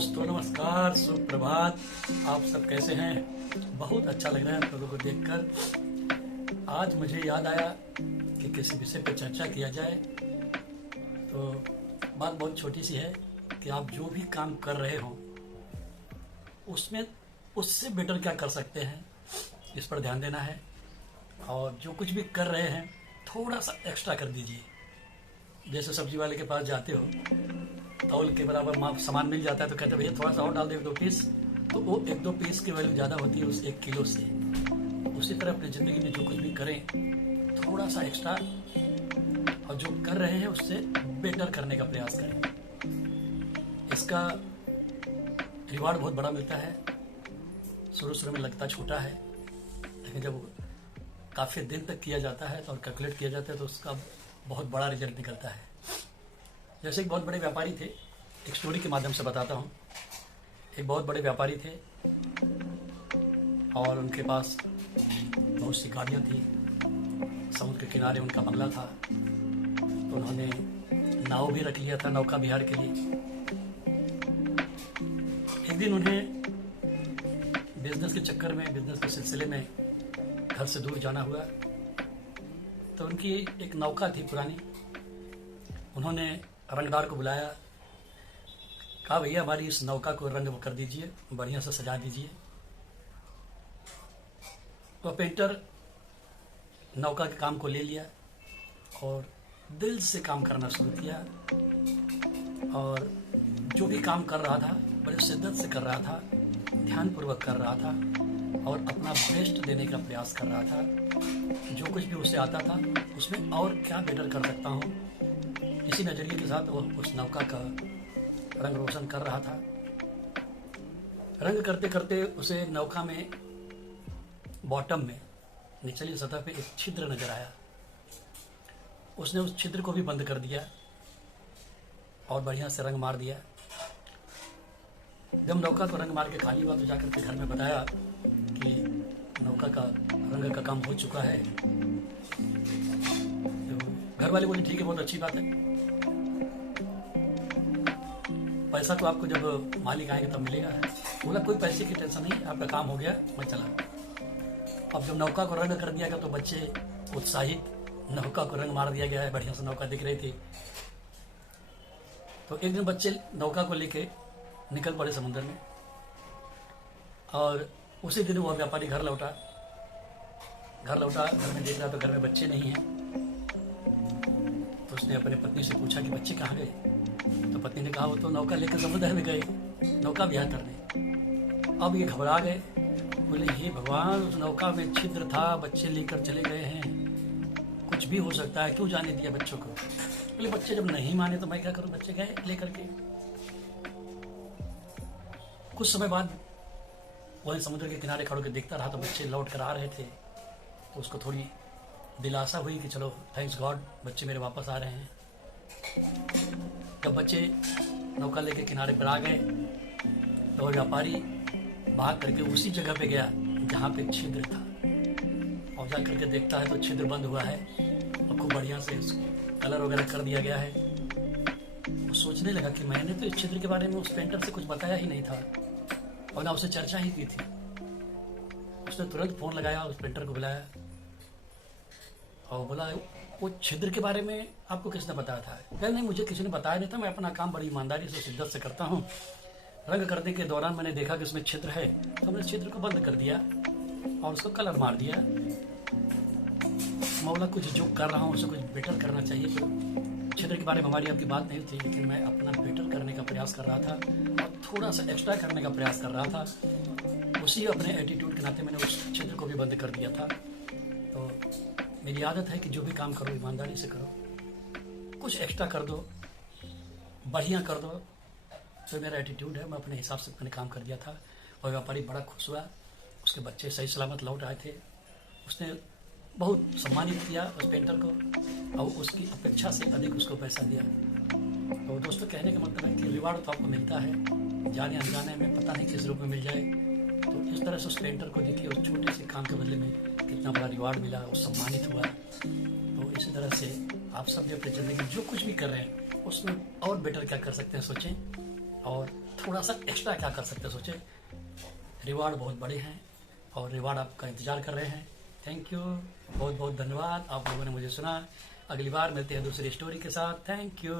दोस्तों नमस्कार, सुप्रभात। आप सब कैसे हैं? बहुत अच्छा लग रहा है आप लोगों को देखकर। आज मुझे याद आया कि किसी विषय पर चर्चा किया जाए। तो बात बहुत छोटी सी है कि आप जो भी काम कर रहे हो उसमें उससे बेटर क्या कर सकते हैं, इस पर ध्यान देना है। और जो कुछ भी कर रहे हैं थोड़ा सा एक्स्ट्रा कर दीजिए। जैसे सब्जी वाले के पास जाते हो, तौल के बराबर माप सामान मिल जाता है तो कहते हैं भैया थोड़ा सा और डाल दे, 1-2 पीस। तो वो 1-2 पीस की वैल्यू ज़्यादा होती है उस 1 किलो से। उसी तरह अपनी ज़िंदगी में जो कुछ भी करें थोड़ा सा एक्स्ट्रा, और जो कर रहे हैं उससे बेटर करने का प्रयास करें। इसका रिवार्ड बहुत बड़ा मिलता है। शुरू में लगता छोटा है, लेकिन जब काफ़ी दिन तक किया जाता है और कैलकुलेट किया जाता है तो उसका बहुत बड़ा रिजल्ट निकलता है। जैसे एक बहुत बड़े व्यापारी थे, एक स्टोरी के माध्यम से बताता हूँ। एक बहुत बड़े व्यापारी थे और उनके पास बहुत सी गाड़ियाँ थी। समुद्र के किनारे उनका बंगला था, तो उन्होंने नाव भी रख लिया था, नौका विहार के लिए। एक दिन उन्हें बिजनेस के चक्कर में, बिजनेस के सिलसिले में घर से दूर जाना हुआ। तो उनकी एक नौका थी पुरानी। उन्होंने रंगदार को बुलाया, कहा भैया हमारी इस नौका को रंग कर दीजिए, बढ़िया से सजा दीजिए। तो पेंटर नौका के काम को ले लिया और दिल से काम करना शुरू किया। और जो भी काम कर रहा था बड़े शिद्दत से कर रहा था, ध्यानपूर्वक कर रहा था और अपना बेस्ट देने का प्रयास कर रहा था। जो कुछ भी उसे आता था उसमें और क्या बेटर कर सकता हूँ, इसी नज़रिए के साथ वो उस नौका का रंग रोशन कर रहा था। रंग करते करते उसे नौका में बॉटम में, निचली सतह पे एक छिद्र नजर आया। उसने उस छिद्र को भी बंद कर दिया और बढ़िया से रंग मार दिया। जब नौका को रंग मार के खाली हुआ तो जाकर के घर में बताया कि नौका का रंग का काम हो चुका है। तो घर वाले बोले ठीक है, बहुत अच्छी बात है, पैसा तो आपको जब मालिक आएंगे तब मिलेगा है। बोला कोई पैसे की टेंशन नहीं, आपका काम हो गया, मैं चला। अब जब नौका को रंग कर दिया गया तो बच्चे उत्साहित, नौका को रंग मार दिया गया है, बढ़िया से नौका दिख रही थी। तो एक दिन बच्चे नौका को लेके निकल पड़े समुद्र में, और उसी दिन वो व्यापारी घर लौटा। घर में देख रहा तो घर में बच्चे नहीं हैं। तो उसने अपने पत्नी से पूछा कि बच्चे कहाँ गए? तो पत्नी ने कहा वो तो नौका लेकर समुद्र में गए, नौका विहार करने। अब ये घबरा गए, बोले हे भगवान, उस नौका में छिद्र था, बच्चे लेकर चले गए हैं, कुछ भी हो सकता है, क्यों जाने दिया बच्चों को? बोले बच्चे जब नहीं माने तो मैं क्या करूं, बच्चे गए लेकर के। कुछ समय बाद वही समुद्र के किनारे खड़े होकर देखता रहा तो बच्चे लौट कर आ रहे थे। तो उसको थोड़ी दिलासा हुई कि चलो थैंक्स गॉड, बच्चे मेरे वापस आ रहे हैं। जब बच्चे नौका लेके किनारे पर आ गए तो व्यापारी भाग करके उसी जगह पे गया जहाँ पे छिद्र था, और जा करके देखता है तो छिद्र बंद हुआ है और खूब बढ़िया से कलर वगैरह कर दिया गया है। वो सोचने लगा कि मैंने तो इस छिद्र के बारे में उस पेंटर से कुछ बताया ही नहीं था और ना उसे चर्चा ही की थी। उसने तुरंत फोन लगाया, उस पेंटर को बुलाया और बोला वो छिद्र के बारे में आपको किसने बताया था? कहते नहीं, मुझे किसी ने बताया नहीं था, मैं अपना काम बड़ी ईमानदारी से, शिद्दत से करता हूँ। रंग करने के दौरान मैंने देखा कि उसमें छिद्र है तो मैंने छिद्र को बंद कर दिया और उसको कलर मार दिया। मौला कुछ जो कर रहा हूँ उसे कुछ बेटर करना चाहिए। तो छिद्र के बारे में हमारी आपकी बात नहीं थी, लेकिन मैं अपना बेटर करने का प्रयास कर रहा था और थोड़ा सा एक्स्ट्रा करने का प्रयास कर रहा था। उसी अपने एटीट्यूड के नाते मैंने उस छिद्र को भी बंद कर दिया था। तो मेरी आदत है कि जो भी काम करो ईमानदारी से करो, कुछ एक्स्ट्रा कर दो, बढ़िया कर दो। तो मेरा एटीट्यूड है, मैं अपने हिसाब से मैंने काम कर दिया था। और व्यापारी बड़ा खुश हुआ, उसके बच्चे सही सलामत लौट आए थे। उसने बहुत सम्मानित किया उस पेंटर को और उसकी अपेक्षा से अधिक उसको पैसा दिया। तो दोस्तों कहने का मतलब है कि रिवार्ड तो आपको मिलता है, जाने अनजाने में, पता नहीं किस रूप में मिल जाए। तो इस तरह से उस पेंटर को देखिए, उस छोटे से काम के बदले में कितना बड़ा रिवार्ड मिला, वो सम्मानित हुआ। तो इसी तरह से आप सब भी अपनी ज़िंदगी में जो कुछ भी कर रहे हैं उसमें और बेटर क्या कर सकते हैं सोचें। और थोड़ा सा एक्स्ट्रा क्या कर सकते हैं सोचे। रिवार्ड बहुत बड़े हैं और रिवार्ड आपका इंतजार कर रहे हैं। थैंक यू, बहुत बहुत धन्यवाद, आप लोगों ने मुझे सुना। अगली बार मिलते हैं दूसरी स्टोरी के साथ। Thank you.